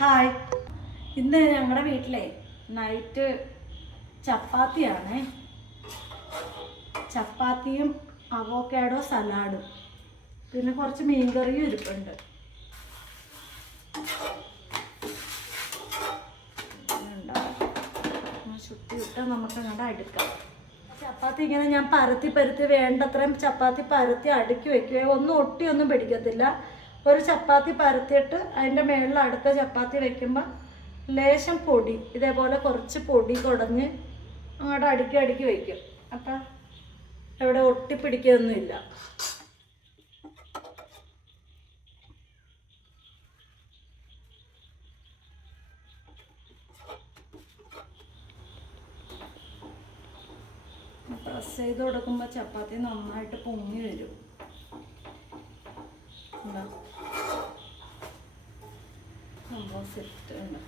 Hi ഇന്ന് ഞങ്ങളുടെ വീട്ടിലെ നൈറ്റ് ചപ്പാത്തിയാണ്. ചപ്പാത്തിയും അവോക്കാഡോ സലാഡും പിന്നെ കുറച്ച് മീൻകറിയും ഇരിപ്പുണ്ട്. വിട്ടാൽ നമുക്ക് അങ്ങോട്ട് അടുക്കാം ചപ്പാത്തി ഇങ്ങനെ ഞാൻ പരത്തി പരത്തി വേണ്ടത്രയും ചപ്പാത്തി പരത്തി അടുക്കി വെക്കുകയോ ഒന്നും ഒട്ടിയൊന്നും പിടിക്കത്തില്ല. ഒരു ചപ്പാത്തി പരത്തിയിട്ട് അതിന്റെ മേളിൽ അടുത്ത ചപ്പാത്തി വെക്കുമ്പോൾ ലേശം പൊടി ഇതേപോലെ കുറച്ച് പൊടി കുടഞ്ഞ് അങ്ങോട്ട് അടുക്കി അടുക്കി വയ്ക്കും അപ്പം എവിടെ ഒട്ടിപ്പിടിക്കൊന്നുമില്ല പ്രസ് ചെയ്ത് കൊടുക്കുമ്പോൾ ചപ്പാത്തി നന്നായിട്ട് പൊങ്ങി വരും. എന്താ സംഭവം സെറ്റ് ഉണ്ട്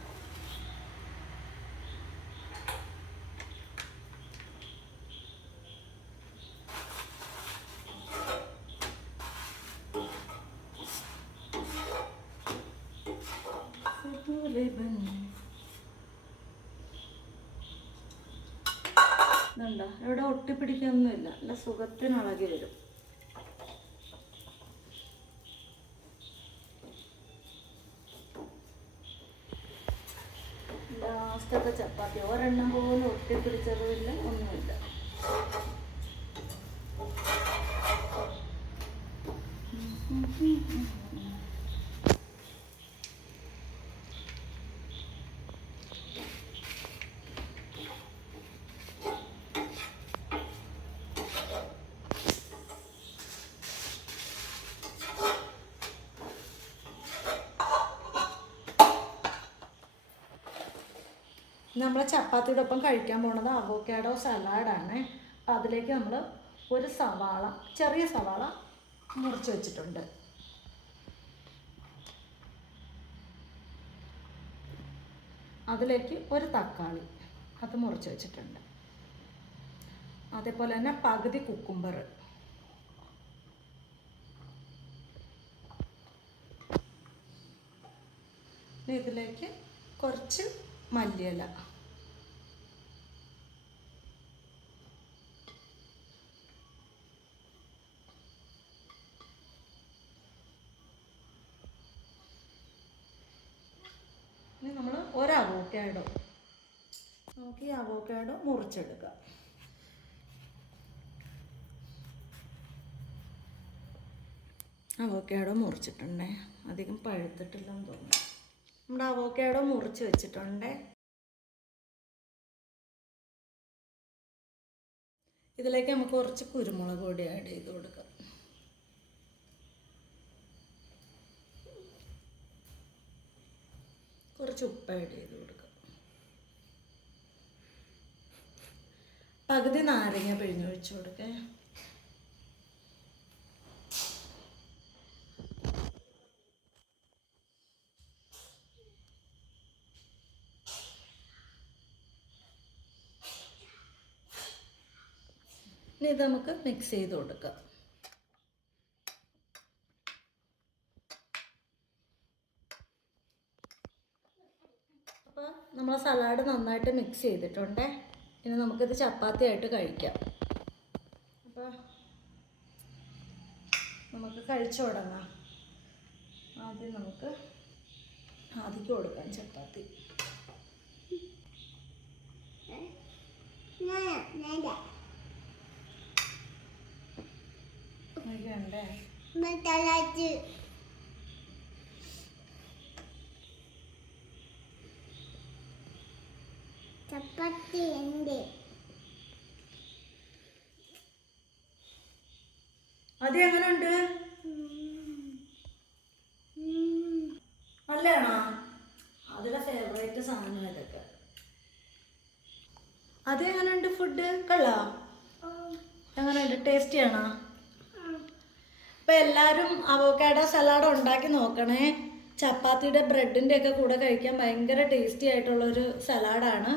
ഇതുണ്ടോ ഇവിടെ ഒട്ടിപ്പിടിക്കൊന്നുമില്ല നല്ല സുഖത്തിന് ഇളകി വരും. ലാസ്റ്റത്തെ ചപ്പാത്തി. ഒരെണ്ണം പോലും ഒട്ടിപ്പിടിച്ചതുമില്ല ഒന്നുമില്ല. നമ്മൾ ചപ്പാത്തിയുടെ ഒപ്പം കഴിക്കാൻ പോണത് അവോക്കാഡോ സലാഡാണ് അപ്പം അതിലേക്ക് നമ്മൾ ഒരു സവാള ചെറിയ സവാള മുറിച്ച് വെച്ചിട്ടുണ്ട്. അതിലേക്ക് ഒരു തക്കാളി അത് മുറിച്ച് വെച്ചിട്ടുണ്ട്. അതേപോലെ തന്നെ പകുതി കുക്കുംബർ ഇതിലേക്ക് കുറച്ച് മല്ലിയില. ഇനി നമ്മൾ ഒരു അവോക്കാഡോ നമുക്ക് ഈ അവോക്കാഡോ മുറിച്ചെടുക്കാം. അവോക്കാഡോ മുറിച്ചിട്ടുണ്ടേ. അധികം പഴുത്തിട്ടില്ലെന്ന് തോന്നുന്നു. നമ്മുടെ അവോക്കാഡോ മുറിച്ച് വെച്ചിട്ടുണ്ട്. ഇതിലേക്ക് നമുക്ക് കുറച്ച് കുരുമുളക് പൊടി ആഡ് ചെയ്ത് കൊടുക്കാം. കുറച്ച് ഉപ്പ് ആഡ് ചെയ്ത് കൊടുക്കാം. പകുതി നാരങ്ങ പിഴിഞ്ഞൊഴിച്ച് കൊടുക്കേ. ഇനി ഇത് നമുക്ക് മിക്സ് ചെയ്ത് കൊടുക്കാം. അപ്പോൾ നമ്മൾ സലാഡ് നന്നായിട്ട് മിക്സ് ചെയ്തിട്ടുണ്ട്. ഇനി നമുക്കിത് ചപ്പാത്തി ആയിട്ട് കഴിക്കാം. അപ്പോൾ നമുക്ക് കഴിച്ചു തുടങ്ങാം. ആദ്യം നമുക്ക് ആദ്യം കൊടുക്കാം ചപ്പാത്തി. കഴിക്കണ്ടേ ചപ്പാത്തി ഉണ്ട്. അത് എങ്ങനെയുണ്ട് നല്ലതാണോ? അതിലെ ഫേവറേറ്റ് സാധനം ഇതൊക്കെ. അത് എങ്ങനെയുണ്ട് ഫുഡ് കള്ളാ. എങ്ങനെയുണ്ട് ടേസ്റ്റി ആണോ അപ്പം എല്ലാവരും അവോക്കാഡോ സലാഡ് ഉണ്ടാക്കി നോക്കണേ. ചപ്പാത്തിയുടെ ബ്രെഡിന്റെ ഒക്കെ കൂടെ കഴിക്കാൻ ഭയങ്കര ടേസ്റ്റി ആയിട്ടുള്ളൊരു സലാഡാണ്.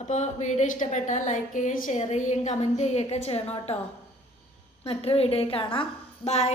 അപ്പോൾ വീഡിയോ ഇഷ്ടപ്പെട്ടാൽ ലൈക്ക് ചെയ്യുകയും ഷെയർ ചെയ്യുകയും കമന്റ് ചെയ്യുകയൊക്കെ ചെയ്യണം കേട്ടോ. മറ്റൊരു വീഡിയോ കാണാം. ബൈ.